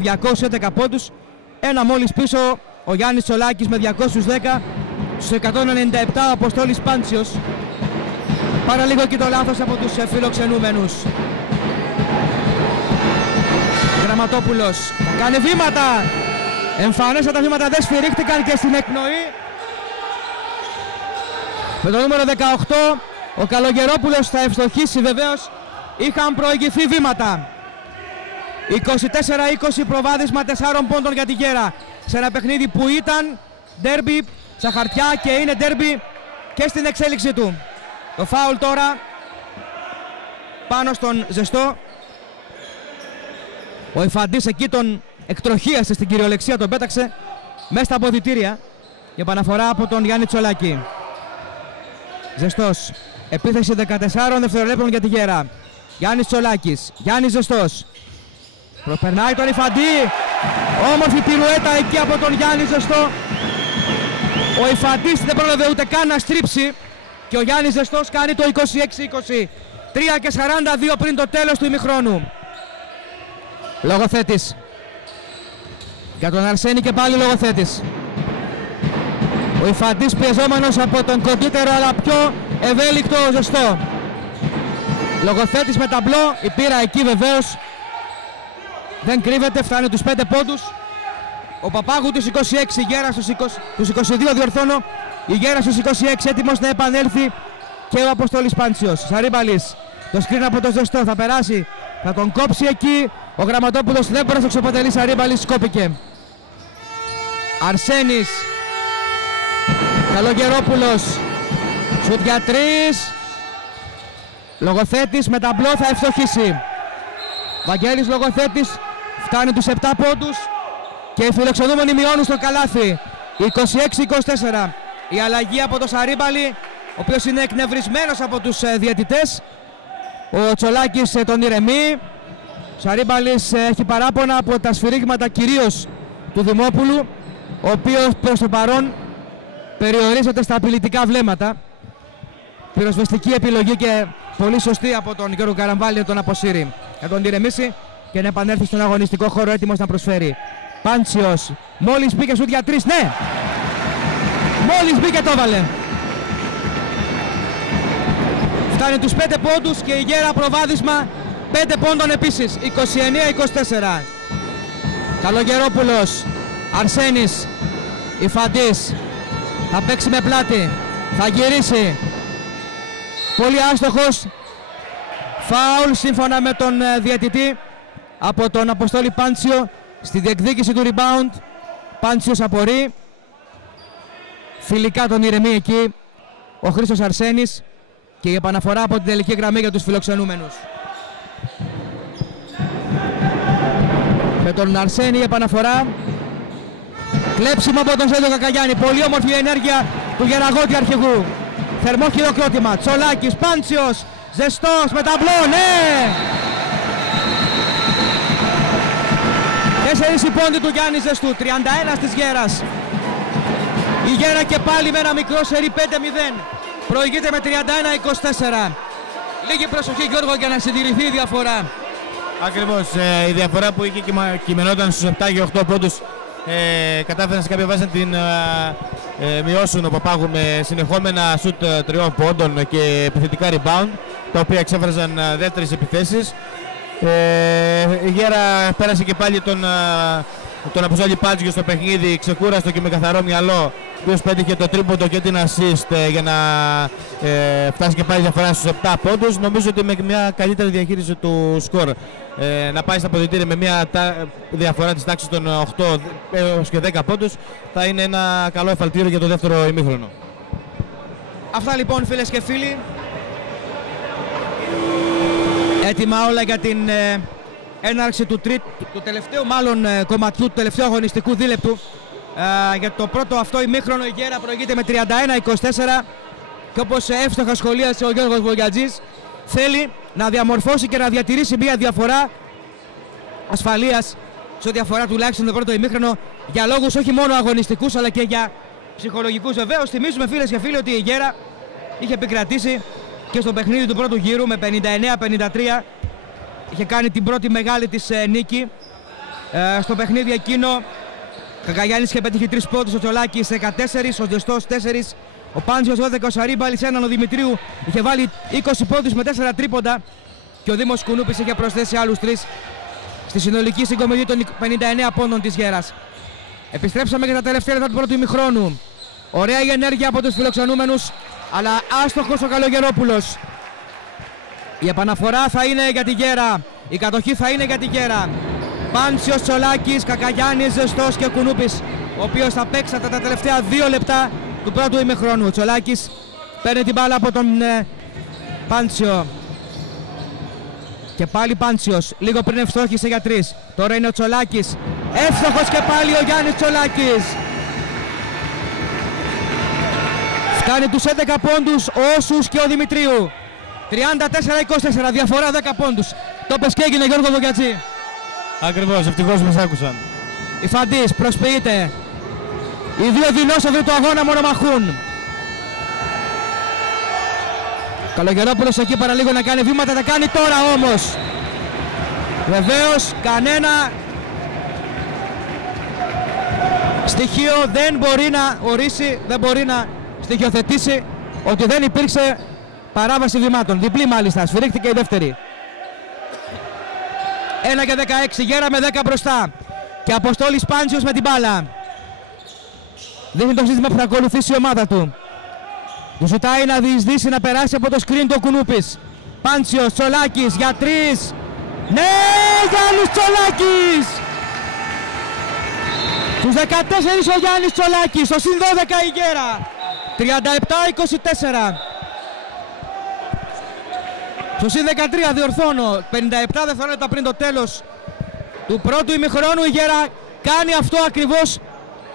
211 πόντους, ένα μόλις πίσω ο Γιάννης Τσολάκης με 210, στους 197 ο Αποστόλης Πάντσιος. Παραλίγο και το λάθος από τους φιλοξενούμενους. Γραμματόπουλος θα κάνει βήματα, εμφανέστατα βήματα δεν σφυρίχτηκαν και στην εκπνοή. Με το νούμερο 18 ο Καλογερόπουλος θα ευστοχίσει, βεβαίως είχαν προηγηθεί βήματα. 24-20 προβάδισμα 4 πόντων για τη Γέρα, σε ένα παιχνίδι που ήταν ντέρμπι στα χαρτιά και είναι ντέρμπι και στην εξέλιξή του. Το φάουλ τώρα πάνω στον Ζεστό. Ο Ιφαντής εκεί τον εκτροχίασε, στην κυριολεξία τον πέταξε μέσα στα αποδυτήρια. Και επαναφορά από τον Γιάννη Τσολάκη. Ζεστός, επίθεση 14 δευτερολέπτων για τη Γέρα. Γιάννης Τσολάκης, Γιάννης Ζεστός. Προπερνάει τον Ιφαντή, όμορφη πυρουέτα εκεί από τον Γιάννη Ζεστό. Ο Ιφαντής δεν πρόλαβε ούτε καν να στρίψει και ο Γιάννης Ζεστός κάνει το 26-20. 3 και 42 πριν το τέλος του ημιχρόνου. Λογοθέτης για τον Αρσένη και πάλι λογοθέτης. Ο Ιφαντής πιεζόμενος από τον κοντύτερο αλλά πιο ευέλικτο Ζεστό. Λογοθέτης με ταμπλό, η πύρα εκεί βεβαίως δεν κρύβεται, φτάνει τους 5 πόντους. Ο Παπάγου τους 26, η Γέρα στους 22 διορθώνω. Η Γέρα στους 26 έτοιμος να επανέλθει και ο Αποστόλης Πάντσιος. Σαρίμπαλης, το σκριν από το Ζεστό, θα περάσει, θα τον κόψει εκεί. Ο Γραμματόπουλος δεν μπορούσε να ξεποτελεί, Σαρίμπαλης σκόπηκε. Αρσένης, Καλογερόπουλος, σουτ για 3. Λογοθέτης με ταμπλό θα ευστοχίσει. Βαγγέλης Λογοθέτης φτάνει τους 7 πόντους και οι φιλοξενούμενοι μειώνουν στο καλάθι. 26-24. Η αλλαγή από τον Σαρίμπαλη, ο οποίος είναι εκνευρισμένος από τους διαιτητές. Ο Τσολάκης τον ηρεμεί. Ο Σαρίμπαλης έχει παράπονα από τα σφυρίγματα κυρίως του Δημόπουλου, ο οποίος προς το παρόν περιορίζεται στα απειλητικά βλέμματα. Πυροσβεστική επιλογή και πολύ σωστή από τον Γιώργο Καραμβάλη να τον αποσύρει, να τον ηρεμήσει και να επανέλθει στον αγωνιστικό χώρο έτοιμος να προσφέρει. Πάντσιος, μόλις μπήκε σουτ για 3, ναι! Μόλις μπήκε το έβαλε. Φτάνει τους 5 πόντους και η Γέρα προβάδισμα 5 πόντων επίσης, 29-24. Καλογερόπουλος, Αρσένης, Ιφαντής, θα παίξει με πλάτη, θα γυρίσει. Πολύ άστοχος. Φάουλ σύμφωνα με τον διαιτητή από τον Αποστόλη Πάντσιο στη διεκδίκηση του rebound. Πάντσιος απορεί. Φιλικά τον ηρεμεί εκεί ο Χρήστος Αρσένης και η επαναφορά από την τελική γραμμή για τους φιλοξενούμενους. Με τον Αρσένη η επαναφορά. Κλέψιμο από τον Ζέντο Κακαγιάννη. Πολύ όμορφη ενέργεια του Γεραγώτη αρχηγού. Θερμό χειροκρότημα. Τσολάκης, Πάντσιος, Ζεστός με ταμπλό, ναι! 4 οι πόντοι του Γιάννη Ζεστού, 31 της Γέρας. Η Γέρα και πάλι με ένα μικρό σερί 5-0. Προηγείται με 31-24. Λίγη προσοχή, Γιώργο, για να συντηρηθεί η διαφορά. Ακριβώς, η διαφορά που είχε κειμενόταν στους 7 και 8 πόντους κατάφεραν σε κάποια βάση να την μειώσουν ο Παπάγου με συνεχόμενα σουτ 3 πόντων και επιθετικά rebound, τα οποία εξέφραζαν δεύτερες επιθέσεις. Η Γέρα πέρασε και πάλι τον Αποστόλη Πάντζιο στο παιχνίδι, ξεκούραστο και με καθαρό μυαλό, ο οποίος πέτυχε το τρίποντο και την assist για να φτάσει και πάλι διαφορά στους 7 πόντους. Νομίζω ότι με μια καλύτερη διαχείριση του σκορ να πάει στα αποδυτήρια με μια διαφορά της τάξης των 8 έως και 10 πόντους θα είναι ένα καλό εφαλτήριο για το δεύτερο ημίχρονο. Αυτά λοιπόν, φίλες και φίλοι. Έτοιμα όλα για την έναρξη του τελευταίου κομματιού, του τελευταίου αγωνιστικού δίλεπτου. Για το πρώτο αυτό ημίχρονο η Γέρα προηγείται με 31-24 και όπως εύστοχα σχολίασε ο Γιώργος Βογιατζής, θέλει να διαμορφώσει και να διατηρήσει μια διαφορά ασφαλείας σε ό,τι αφορά τουλάχιστον το πρώτο ημίχρονο, για λόγους όχι μόνο αγωνιστικούς αλλά και για ψυχολογικούς. Βεβαίως θυμίζουμε, φίλες και φίλοι, ότι η Γέρα είχε επικρατήσει και στο παιχνίδι του πρώτου γύρου με 59-53. Είχε κάνει την πρώτη μεγάλη της νίκη στο παιχνίδι εκείνο. Κακαγιάννης είχε πετύχει 3 πόντους, ο Τσολάκης 14, ο Ζεστός 4, ο Πάντζιος 12, ο Σαρίμπαλης 1, ο Δημητρίου είχε βάλει 20 πόντους με 4 τρίποντα και ο Δήμος Κουνούπης είχε προσθέσει άλλους 3 στη συνολική συγκομιδή των 59 πόντων της Γέρας. Επιστρέψαμε και τα τελευταία λεπτά του πρώτου ημιχρόνου. Ωραία η ενέργεια από τους φιλοξενούμενους, αλλά άστοχος ο Καλογερόπουλος. Η επαναφορά θα είναι για τη Γέρα, η κατοχή θα είναι για τη Γέρα. Πάντσιος, Τσολάκης, Κακαγιάννης, Ζεστός και Κουνούπης, ο οποίος θα παίξει τα τελευταία 2 λεπτά του πρώτου ημιχρόνου. Ο Τσολάκης παίρνει την μπάλα από τον Πάντσιο. Και πάλι Πάντσιος, λίγο πριν ευστόχησε για 3. Τώρα είναι ο Τσολάκης. Εύστοχος και πάλι ο Γιάννης Τσολάκης. Φτάνει τους 11 πόντους όσους και ο Δημητρίου. 34-24, διαφορά 10 πόντους. Το πες και έγινε, Γιώργο Βογιατζή. Ακριβώς, ευτυχώς μας άκουσαν. Η Φαντής προσποιείται. Οι δύο δεινόσαυροι του αγώνα μονομαχούν. Καλογερόπουλος εκεί παραλίγο να κάνει βήματα, τα κάνει τώρα όμως. Βεβαίως κανένα στοιχείο δεν μπορεί να ορίσει, δεν μπορεί να στοιχειοθετήσει ότι δεν υπήρξε παράβαση βημάτων. Διπλή μάλιστα, σφυρίχθηκε η δεύτερη. 1 και 16, Γέρα με 10 μπροστά. Και Αποστόλης Πάντζιος με την μπάλα. Δείχνει το σύστημα που θα ακολουθήσει η ομάδα του. Του ζητάει να διεισδύσει, να περάσει από το screen του Κουνούπης. Πάντζιος, Τσολάκης για 3. Ναι, Γιάννης Τσολάκης! Στους 14 ο Γιάννης Τσολάκης, στο συν 12 η Γέρα. 37-24. Στο συν 13 διορθώνω, 57 δευτερόλεπτα πριν το τέλος του πρώτου ημιχρόνου η Γέρα κάνει αυτό ακριβώς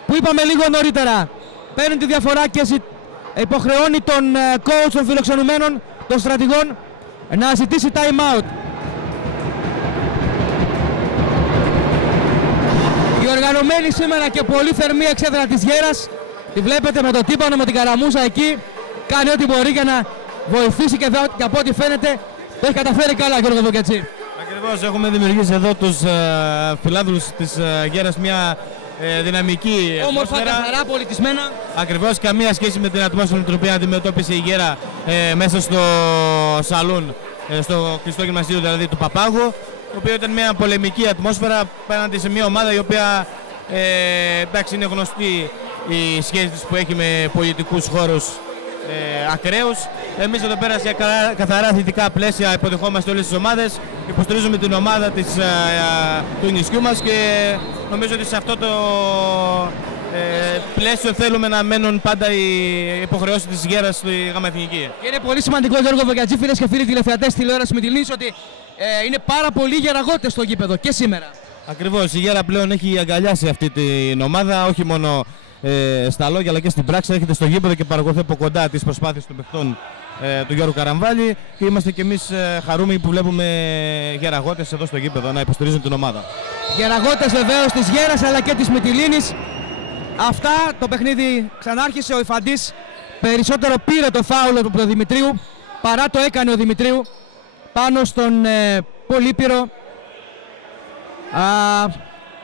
που είπαμε λίγο νωρίτερα. Παίρνει τη διαφορά και υποχρεώνει τον coach των φιλοξενουμένων, των στρατηγών, να ζητήσει time out. Η οργανωμένη σήμερα και πολύ θερμή εξέδρα της Γέρας, τη βλέπετε με το τύπανο, με την καραμούζα εκεί, κάνει ό,τι μπορεί για να βοηθήσει και από ό,τι φαίνεται το έχει καταφέρει καλά, Γιώργο Βοκιατσί. Ακριβώς, έχουμε δημιουργήσει εδώ τους φιλάδρους της Γέρας μια δυναμική όμορφα, καθαρά, πολιτισμένα. Ακριβώς, καμία σχέση με την ατμόσφαιρα την οποία αντιμετώπισε η Γέρα μέσα στο σαλούν, στο κλειστό γυμναστήριο δηλαδή του Παπάγου, το οποίο ήταν μια πολεμική ατμόσφαιρα απέναντι σε μια ομάδα η οποία εντάξει, είναι γνωστή η σχέση της που έχει με πολιτικούς χώρους ακραίους. Εμείς εδώ πέρα σε καθαρά θετικά πλαίσια υποδεχόμαστε όλες τις ομάδες, υποστηρίζουμε την ομάδα του νησιού μας και νομίζω ότι σε αυτό το πλαίσιο θέλουμε να μένουν πάντα οι υποχρεώσεις της Γέρας στη ΓΑΜΑ Εθνική. Και είναι πολύ σημαντικό, Γιώργο Βοκιατζή, φίλες και φίλοι τηλεθεατές τηλεόραση Μυτιλήνης, ότι είναι πάρα πολλοί γεραγότες στο γήπεδο και σήμερα. Ακριβώς, η Γέρα πλέον έχει αγκαλιάσει αυτή την ομάδα, όχι μόνο στα λόγια αλλά και στην πράξη. Έρχεται στο γήπεδο και παρακολουθεί από κοντά τις προσπάθειες των παιχτών του Γιώργου Καραμβάλη και είμαστε κι εμείς χαρούμενοι που βλέπουμε γεραγότες εδώ στο γήπεδο να υποστηρίζουν την ομάδα. Γεραγότες βεβαίως της Γέρας αλλά και της Μυτιλήνης. Αυτά, το παιχνίδι ξανάρχισε, ο Ιφαντής περισσότερο πήρε το φάουλο του Δημητρίου παρά το έκανε ο Δημητρίου πάνω στον πολύπειρο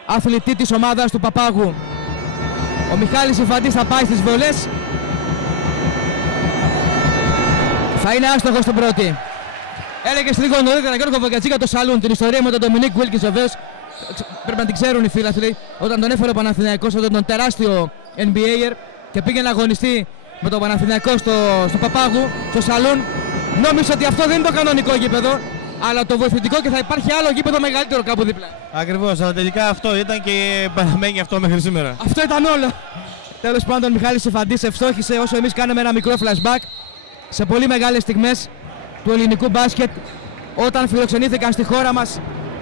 αθλητή της ομάδας του Παπάγου. Ο Μιχάλης Ιφαντής θα πάει στις βολές. Θα είναι άστοχος στην πρώτη. Έλεγες λίγο νωρίτερα, Γιώργο Βοκιατζή, για το σαλούν, την ιστορία με τον Ντομινίκ Βίλκινς βεβαίως. Πρέπει να την ξέρουν οι φίλαθλοι. Όταν τον έφερε ο Παναθηναϊκός, όταν τον τεράστιο NBA'er και πήγε να αγωνιστεί με τον Παναθηναϊκό στο Παπάγου, στο σαλούν, νόμιζε ότι αυτό δεν είναι το κανονικό γήπεδο, αλλά το βοηθητικό και θα υπάρχει άλλο γήπεδο μεγαλύτερο κάπου δίπλα. Ακριβώς, αλλά τελικά αυτό ήταν και παραμένει αυτό μέχρι σήμερα. Αυτό ήταν όλο. Τέλος πάντων, Μιχάλης Ιφαντής ευστόχησε όσο εμείς κάναμε ένα μικρό flashback σε πολύ μεγάλες στιγμές του ελληνικού μπάσκετ, όταν φιλοξενήθηκαν στη χώρα μας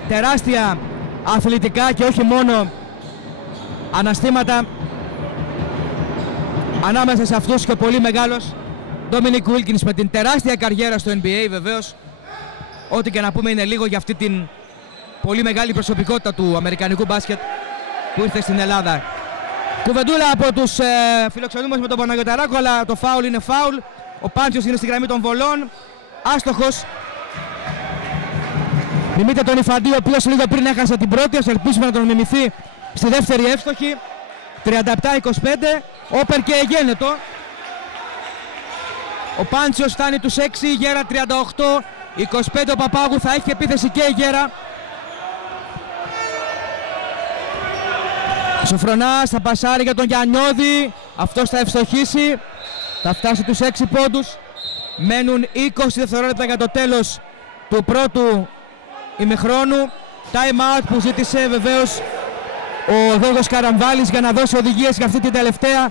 τεράστια αθλητικά και όχι μόνο αναστήματα, ανάμεσα σε αυτούς και ο πολύ μεγάλος Ντόμινικ Βίλκινς με την τεράστια καριέρα στο NBA βεβαίως. Ό,τι και να πούμε είναι λίγο για αυτή την πολύ μεγάλη προσωπικότητα του αμερικανικού μπάσκετ που ήρθε στην Ελλάδα. Κουβεντούλα από τους φιλοξενούμενους με τον Παναγιωταράκο, αλλά το φάουλ είναι φάουλ. Ο Πάντζιος είναι στη γραμμή των βολών, άστοχος. Τιμείτε τον Ιφαντή, ο οποίος λίγο πριν έχασε την πρώτη, ας ελπίσουμε να τον μιμηθεί στη δεύτερη εύστοχη. 37-25, όπερ και εγένετο. Ο Πάντσιος φτάνει τους 6, η Γέρα 38, 25 ο Παπάγου, θα έχει επίθεση και η Γέρα. Σοφρονάς θα πασάρει για τον Γιαννιώδη, αυτός θα ευστοχίσει, θα φτάσει τους 6 πόντους. Μένουν 20 δευτερόλεπτα για το τέλος του πρώτου ημιχρόνου. Time out που ζήτησε βεβαίως ο Γιώργος Καραμβάλης για να δώσει οδηγίες για αυτή την τελευταία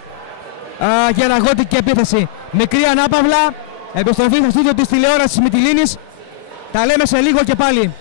γεραγότικη επίθεση. Μικρή ανάπαυλα, επιστροφή στο στούντιο της τηλεόρασης Μυτιλήνης. Τα λέμε σε λίγο και πάλι.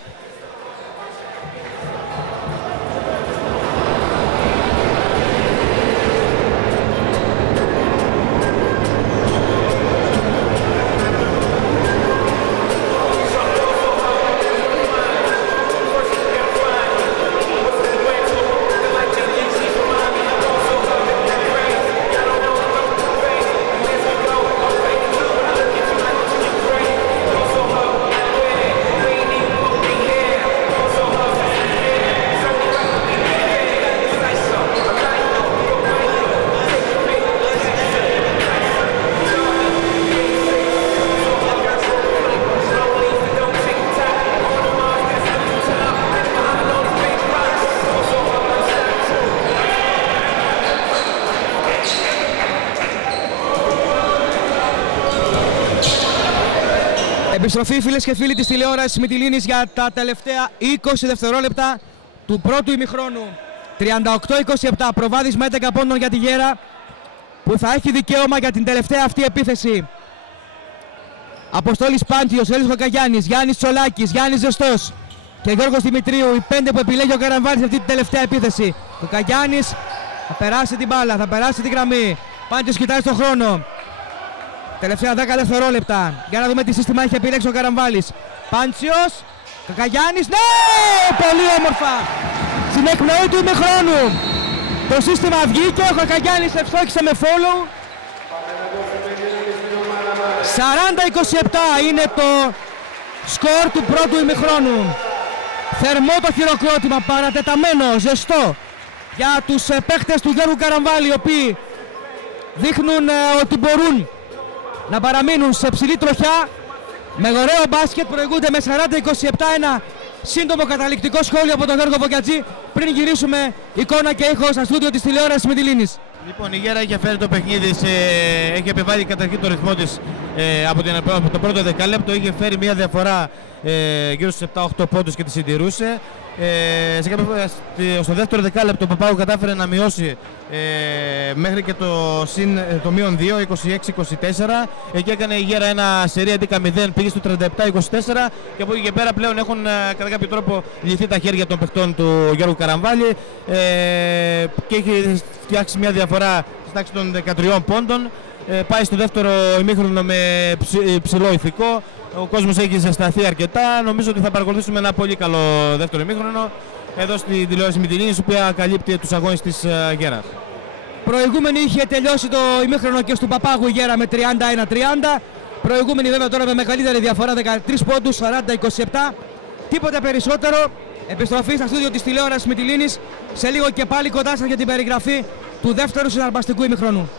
Επιστροφή φίλες και φίλοι της τηλεόρασης Μυτιλήνης για τα τελευταία 20 δευτερόλεπτα του πρώτου ημιχρόνου. 38-27, προβάδισμα 11 πόντων για τη Γέρα που θα έχει δικαίωμα για την τελευταία αυτή επίθεση. Αποστόλης Πάντιος, Έλης Κοκαγιάννης, Γιάννης Τσολάκης, Γιάννης Ζεστός και Γιώργος Δημητρίου, οι 5 που επιλέγει ο Καραμβάλης αυτή την τελευταία επίθεση. Κοκαγιάννης θα περάσει την μπάλα, θα περάσει την γραμμή. Πάντιος κοιτάει στον χρόνο. Τελευταία 10 δευτερόλεπτα. Για να δούμε τι σύστημα έχει επιλέξει ο Καραμβάλης. Πάντσιος, Κακαγιάννης, ναι! Πολύ όμορφα! Στην εκπνοή του ημιχρόνου. Το σύστημα βγήκε, ο Κακαγιάννης ευστόχησε με follow. 40-27 είναι το σκορ του πρώτου ημιχρόνου. Θερμό το χειροκρότημα, παρατεταμένο, ζεστό για τους παίχτες του Γιώργου Καραμβάλη, οι οποίοι δείχνουν ότι μπορούν να παραμείνουν σε ψηλή τροχιά. Με ωραίο μπάσκετ προηγούνται με 40-27. Ένα σύντομο καταληκτικό σχόλιο από τον Γιώργο Βοκιατζή πριν γυρίσουμε εικόνα και ήχο στα στούντιο της τηλεόρασης Μυτιλήνης. Λοιπόν, η Γέρα έχει φέρει το παιχνίδι, έχει επιβάλει καταρχήν το ρυθμό της από το πρώτο δεκάλεπτο. Είχε φέρει μια διαφορά γύρω στους 7-8 πόντους και τη συντηρούσε. Στο δεύτερο δεκάλεπτο ο Παπάγου κατάφερε να μειώσει μέχρι και το μείον 2, 26-24. Εκεί έκανε η Γέρα ένα σερί 11-0, πήγε στο 37-24 και από εκεί και πέρα πλέον έχουν κατά κάποιο τρόπο λυθεί τα χέρια των παιχτών του Γιώργου Καραμβάλη και έχει φτιάξει μια διαφορά στη τάξη των 13 πόντων. Πάει στο δεύτερο ημίχρονο με ψηλό ηθικό. Ο κόσμος έχει ζεσταθεί αρκετά. Νομίζω ότι θα παρακολουθήσουμε ένα πολύ καλό δεύτερο ημίχρονο εδώ στη τηλεόραση Μυτιλήνης, η οποία καλύπτει τους αγώνες της Γέρας. Προηγούμενη είχε τελειώσει το ημίχρονο και στο Παπάγου η Γέρα με 31-30. Προηγούμενη βέβαια τώρα με μεγαλύτερη διαφορά, 13 πόντους, 40-27. Τίποτε περισσότερο. Επιστροφή στα στούντιο της τηλεόρασης Μυτιλήνης. Σε λίγο και πάλι κοντά σας για την περιγραφή του δεύτερου συναρπαστικού ημιχρονού.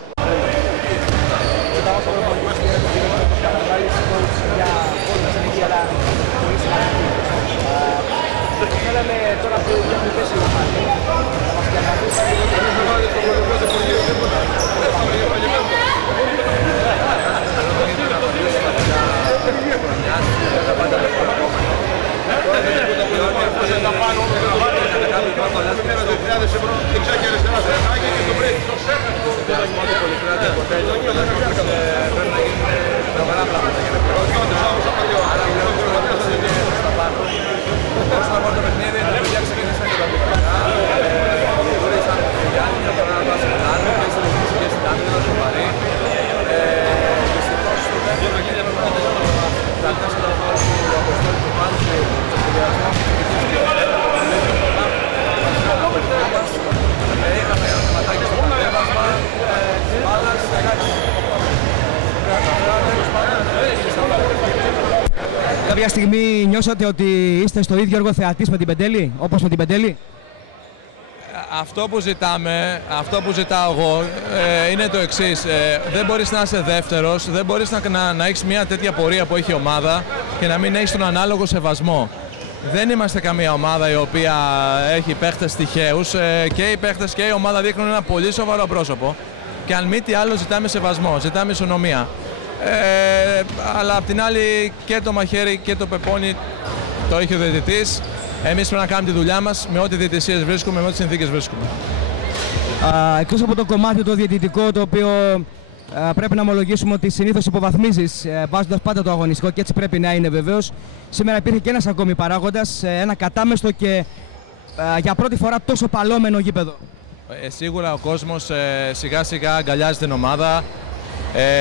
Κάποια στιγμή νιώσατε ότι είστε στο ίδιο έργο θεατής με την Πεντέλη, όπως με την Πεντέλη? Αυτό που ζητάω εγώ είναι το εξής. Δεν μπορείς να είσαι δεύτερος, δεν μπορείς να έχεις μια τέτοια πορεία που έχει η ομάδα και να μην έχεις τον ανάλογο σεβασμό. Δεν είμαστε καμία ομάδα η οποία έχει παίχτες τυχαίους. Και οι παίχτες και η ομάδα δείχνουν ένα πολύ σοβαρό πρόσωπο. Και αν μη τι άλλο ζητάμε σεβασμό, ζητάμε ισονομία. Αλλά απ' την άλλη και το μαχαίρι και το πεπόνι το έχει ο διαιτητής. Εμείς πρέπει να κάνουμε τη δουλειά μας με ό,τι διαιτησίες βρίσκουμε, με ό,τι συνθήκες βρίσκουμε. Εκτός από το κομμάτι το διαιτητικό, το οποίο πρέπει να ομολογήσουμε ότι συνήθως υποβαθμίζεις βάζοντας πάντα το αγωνιστικό και έτσι πρέπει να είναι βεβαίως. Σήμερα υπήρχε και ένας ακόμη παράγοντας, ένα κατάμεστο και για πρώτη φορά τόσο παλόμενο γήπεδο. Σίγουρα ο κόσμος σιγά σιγά αγκαλιάζει την ομάδα,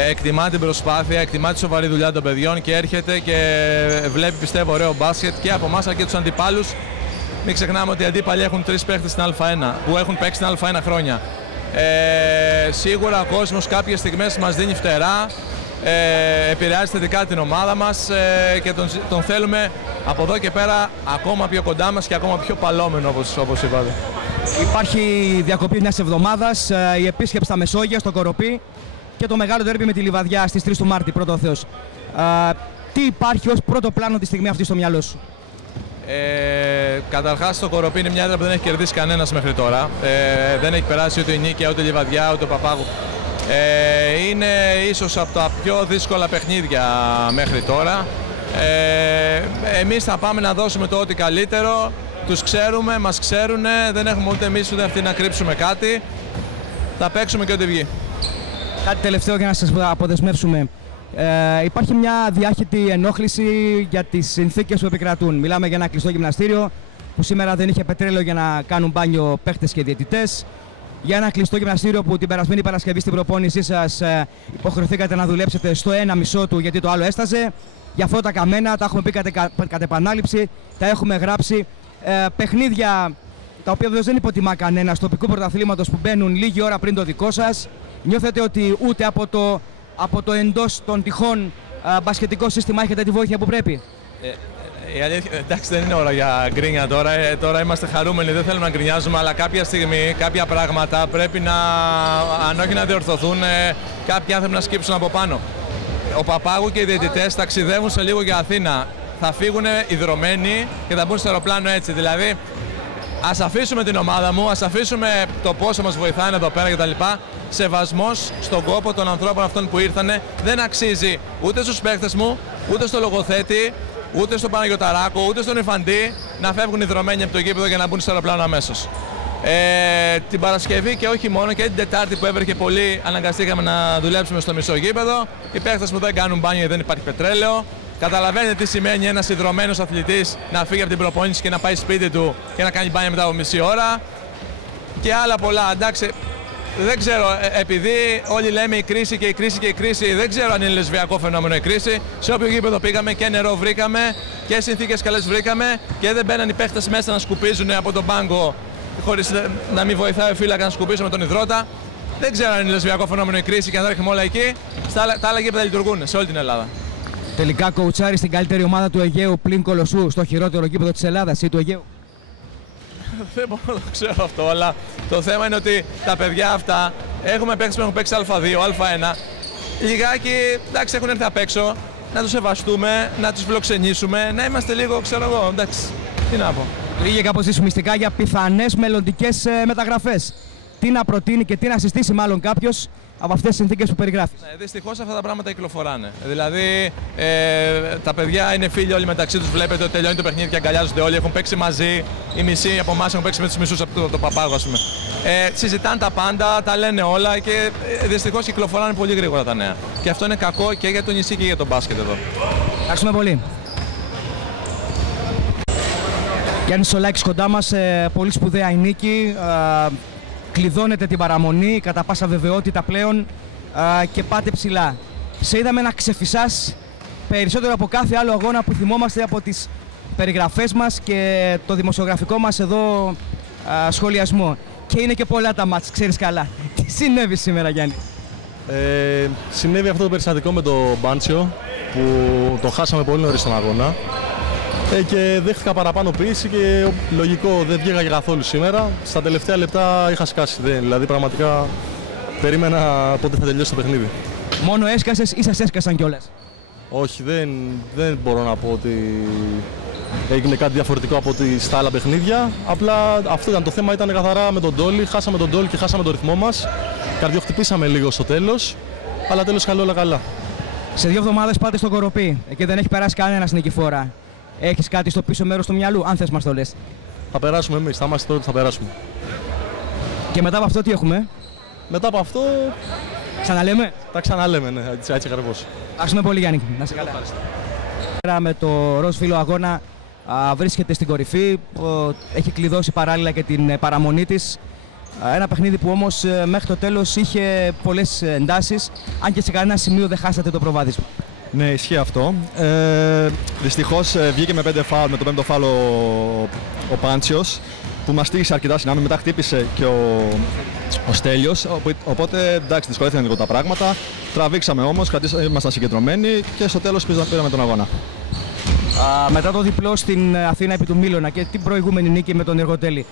εκτιμά την προσπάθεια, εκτιμά τη σοβαρή δουλειά των παιδιών και έρχεται και βλέπει, πιστεύω, ωραίο μπάσκετ και από εμάς και τους αντιπάλους. Μην ξεχνάμε ότι οι αντίπαλοι έχουν 3 παίχτες στην Α1 που έχουν παίξει στην Α1 χρόνια. Σίγουρα ο κόσμος κάποιες στιγμές μας δίνει φτερά, επηρεάζει θετικά την ομάδα μας και τον θέλουμε από εδώ και πέρα ακόμα πιο κοντά μας και ακόμα πιο παλόμενο, όπως είπατε. Υπάρχει διακοπή μιας εβδομάδας, η επίσκεψη στα Μεσόγεια, στο Κοροπή και το μεγάλο ντέρμπι με τη Λιβαδιά στις 3 του Μάρτη, πρώτο ο Θεός. Τι υπάρχει ως πρώτο πλάνο τη στιγμή αυτή στο μυαλό σου? Καταρχάς το Κοροπή είναι μια έδρα που δεν έχει κερδίσει κανένας μέχρι τώρα. Δεν έχει περάσει ούτε η Νίκαια, ούτε η Λιβαδιά, ούτε ο Παπάγου. Είναι ίσως από τα πιο δύσκολα παιχνίδια μέχρι τώρα. Εμείς θα πάμε να δώσουμε το ό,τι καλύτερο. Τους ξέρουμε, μας ξέρουν, δεν έχουμε ούτε εμείς ούτε αυτοί να κρύψουμε κάτι. Θα παίξουμε και ό,τι βγει. Κάτι τελευταίο για να σας αποδεσμεύσουμε. Υπάρχει μια διάχυτη ενόχληση για τις συνθήκες που επικρατούν. Μιλάμε για ένα κλειστό γυμναστήριο που σήμερα δεν είχε πετρέλαιο για να κάνουν μπάνιο παίχτες και διαιτητές. Για ένα κλειστό γυμναστήριο που την περασμένη Παρασκευή στην προπόνησή σας υποχρεωθήκατε να δουλέψετε στο 1,5 του γιατί το άλλο έσταζε. Για αυτό τα καμένα, τα έχουμε πει κατ' επανάληψη, τα έχουμε γράψει. Παιχνίδια τα οποία βεβαίως δεν υποτιμά κανένας τοπικού πρωταθλήματος που μπαίνουν λίγη ώρα πριν το δικό σας. Νιώθετε ότι ούτε από το εντός των τυχών μπασκετικό σύστημα έχετε τη βοήθεια που πρέπει? Η αλήθεια, εντάξει, δεν είναι ώρα για γκρίνια τώρα. Τώρα είμαστε χαρούμενοι, δεν θέλουμε να γκρινιάζουμε, αλλά κάποια στιγμή, κάποια πράγματα πρέπει να, αν όχι να διορθωθούν, κάποιοι άνθρωποι να σκύψουν από πάνω. Ο Παπάγου και οι διαιτητές ταξιδεύουν σε λίγο για Αθήνα. Θα φύγουν ιδρωμένοι και θα μπουν στο αεροπλάνο έτσι. Δηλαδή, ας αφήσουμε την ομάδα μου, ας αφήσουμε το πόσο μας βοηθάνε εδώ πέρα κτλ. Σεβασμός στον κόπο των ανθρώπων αυτών που ήρθανε δεν αξίζει ούτε στους παίκτες μου, ούτε στο λογοθέτη, ούτε στον Παναγιωταράκο, ούτε στον Ιφαντή να φεύγουν ιδρωμένοι από το γήπεδο για να μπουν στο αεροπλάνο αμέσως. Την Παρασκευή και όχι μόνο, και την Τετάρτη που έβρεχε πολύ, αναγκαστήκαμε να δουλέψουμε στο μισό γήπεδο. Οι παίκτες που δεν κάνουν μπάνιο, δεν υπάρχει πετρέλαιο. Καταλαβαίνετε τι σημαίνει ένας ιδρωμένος αθλητής να φύγει από την προπόνηση και να πάει σπίτι του και να κάνει μπάνιο μετά από μισή ώρα. Και άλλα πολλά. Εντάξει, δεν ξέρω, επειδή όλοι λέμε η κρίση και η κρίση και η κρίση, δεν ξέρω αν είναι λεσβιακό φαινόμενο η κρίση. Σε όποιο γήπεδο πήγαμε και νερό βρήκαμε και συνθήκες καλές βρήκαμε και δεν μπαίναν οι παίχτες μέσα να σκουπίζουν από τον πάγκο χωρίς να μην βοηθάει ο φύλακα να σκουπίσουμε τον υδρότα. Δεν ξέρω αν είναι λεσβιακό φαινόμενο η κρίση και αν θα έρχομαι όλα εκεί. Τα άλλα γήπεδα λειτουργούν σε όλη την Ελλάδα. Τελικά κοουτσάρει στην καλύτερη ομάδα του Αιγαίου πλην Κολοσσού στο χειρότερο γήπεδο της Ελλάδας ή του Αιγαίου? Δεν μπορώ να το ξέρω αυτό, αλλά το θέμα είναι ότι τα παιδιά αυτά έχουμε παίξει που έχουν παίξει Α2, Α1. Λιγάκι, εντάξει, έχουν έρθει απ' έξω, να τους σεβαστούμε, να τους φιλοξενήσουμε, να είμαστε λίγο, ξέρω εγώ, εντάξει, τι να πω. Λίγε κάπως μυστικά για πιθανές μελλοντικές μεταγραφές. Τι να προτείνει και τι να συστήσει μάλλον κάποιος από αυτές τις συνθήκες που περιγράφεις? Ναι, δυστυχώς αυτά τα πράγματα κυκλοφοράνε. Δηλαδή, τα παιδιά είναι φίλοι όλοι μεταξύ τους. Βλέπετε ότι τελειώνει το παιχνίδι και αγκαλιάζονται όλοι. Έχουν παίξει μαζί. Οι μισοί από εμάς έχουν παίξει με τους μισούς από το Παπάγο, ας πούμε. Συζητάνε τα πάντα, τα λένε όλα και δυστυχώς κυκλοφοράνε πολύ γρήγορα τα νέα. Και αυτό είναι κακό και για το νησί και για τον μπάσκετ εδώ. Ευχαριστούμε πολύ. Γιάννης Σολάκης κοντά μας, πολύ σπουδαία η νίκη. Κλειδώνετε την παραμονή κατά πάσα βεβαιότητα πλέον και πάτε ψηλά. Σε είδαμε να ξεφυσάς περισσότερο από κάθε άλλο αγώνα που θυμόμαστε από τις περιγραφές μας και το δημοσιογραφικό μας εδώ σχολιασμό. Και είναι και πολλά τα μάτς, ξέρεις καλά. Τι συνέβη σήμερα, Γιάννη? Συνέβη αυτό το περιστατικό με το Μπάντσιο. που το χάσαμε πολύ νωρίς στον αγώνα και δέχτηκα παραπάνω πίεση και λογικό δεν βγήκα και καθόλου σήμερα. Στα τελευταία λεπτά είχα σκάσει, δηλαδή πραγματικά περίμενα πότε θα τελειώσει το παιχνίδι. Μόνο έσκασες ή σας έσκασαν κιόλας? Όχι, δεν μπορώ να πω ότι έγινε κάτι διαφορετικό από ό,τι στα άλλα παιχνίδια. Απλά αυτό ήταν το θέμα, ήταν καθαρά με τον Ντόλι. Χάσαμε τον Ντόλι και χάσαμε το ρυθμό μας. Καρδιοχτυπήσαμε λίγο στο τέλος, αλλά τέλος καλό όλα καλά. Σε 2 εβδομάδες πάτε στο Κοροπή και δεν έχει περάσει κανένας νικηφόρα. Έχεις κάτι στο πίσω μέρος του μυαλού, αν θες μας το λες? Θα περάσουμε εμείς, θα είμαστε τώρα, θα περάσουμε. Και μετά από αυτό τι έχουμε? Μετά από αυτό Ξαναλέμε? τα ξαναλέμε, ναι, έτσι ακριβώς. Ευχαριστούμε πολύ, Γιάννη. Να σε καλά. Με το ροζ φύλλο αγώνα βρίσκεται στην κορυφή, έχει κλειδώσει παράλληλα και την παραμονή της. Ένα παιχνίδι που όμως μέχρι το τέλος είχε πολλές εντάσεις, αν και σε κανένα σημείο δεν χάσατε το προβάδισμα. Ναι, ισχύει αυτό. Δυστυχώς βγήκε με 5 φάουλ, με το 5ο φάουλ ο Πάντσιος, που μας τύχησε αρκετά συνάμα, μετά χτύπησε και ο Στέλιος, οπότε εντάξει, δυσκολεύτηκαν λίγο τα πράγματα. Τραβήξαμε όμως, ήμασταν συγκεντρωμένοι και στο τέλος πήραμε τον αγώνα. Μετά το διπλό στην Αθήνα επί του Μίλωνα και την προηγούμενη νίκη με τον Εργοτέλη,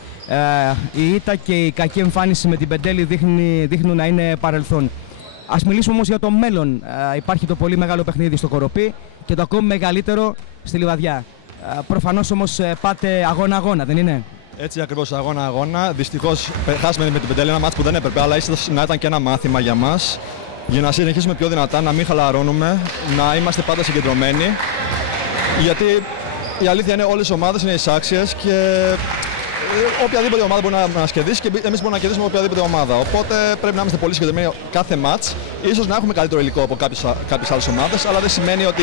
η ήττα και η κακή εμφάνιση με την Πεντέλη δείχνουν να είναι παρελθόν. Ας μιλήσουμε όμως για το μέλλον. Υπάρχει το πολύ μεγάλο παιχνίδι στο Κοροπή και το ακόμη μεγαλύτερο στη Λιβαδιά. Προφανώς όμως πάτε αγώνα-αγώνα, δεν είναι? Έτσι ακριβώς, αγώνα-αγώνα. Δυστυχώς χάσαμε με την Πεντέλη ένα μάτς που δεν έπρεπε, αλλά ίσως να ήταν και ένα μάθημα για μας. Για να συνεχίσουμε πιο δυνατά, να μην χαλαρώνουμε, να είμαστε πάντα συγκεντρωμένοι. Γιατί η αλήθεια είναι όλες οι ομάδες είναι εισάξιες και οποιαδήποτε ομάδα μπορεί να μας κερδίσει και εμείς μπορούμε να κερδίσουμε οποιαδήποτε ομάδα. Οπότε πρέπει να είμαστε πολύ συγκεντρωμένοι κάθε μάτς. Ίσως να έχουμε καλύτερο υλικό από κάποιες άλλες ομάδες, αλλά δεν σημαίνει ότι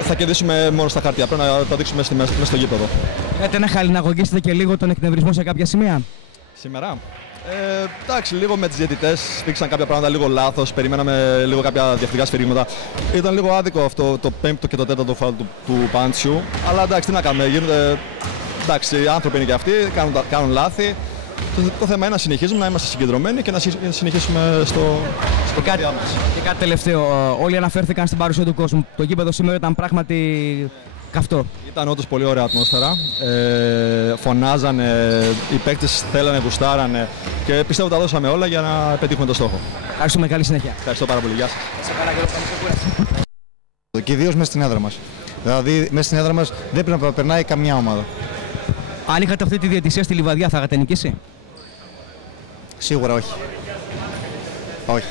θα κερδίσουμε μόνο στα χαρτιά. Πρέπει να το δείξουμε μέσα στο γήπεδο. Λέτε να χαλιναγωγήσετε και λίγο τον εκνευρισμό σε κάποια σημεία? Σήμερα. Εντάξει, λίγο με τις διαιτητές δείξαν κάποια πράγματα λίγο λάθος, περιμέναμε λίγο κάποια διαφορετικά σφυρίγματα. Ήταν λίγο άδικο αυτό το 5ο και το 4ο φάουλ του Πάντσιου, αλλά εντάξει, τι να κάνουμε, εντάξει, οι άνθρωποι είναι και αυτοί, κάνουν λάθη. Το θέμα είναι να συνεχίζουμε, να είμαστε συγκεντρωμένοι και να συνεχίσουμε στο παιχνίδι μας. Και κάτι τελευταίο, όλοι αναφέρθηκαν στην παρουσία του κόσμου. Το γήπεδο σήμερα ήταν πράγματι καυτό. Ήταν όντως πολύ ωραία ατμόσφαιρα. Φωνάζανε, οι παίκτες θέλανε, γουστάρανε και πιστεύω τα δώσαμε όλα για να πετύχουμε το στόχο. Ευχαριστούμε, καλή συνέχεια. Ευχαριστώ πάρα πολύ. Γεια σας. Και ιδίως μέσα στην έδρα μας. Δηλαδή, μέσα στην έδρα μας δεν πρέπει να περνάει καμιά ομάδα. Αν είχατε αυτή τη διαιτησία στη Λιβαδιά, θα είχατε νικήσει? Σίγουρα όχι. Όχι.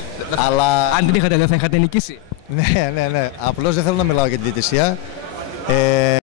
Αλλά... Αν την είχατε, δεν θα είχατε νικήσει? Ναι. Απλώς δεν θέλω να μιλάω για τη διαιτησία.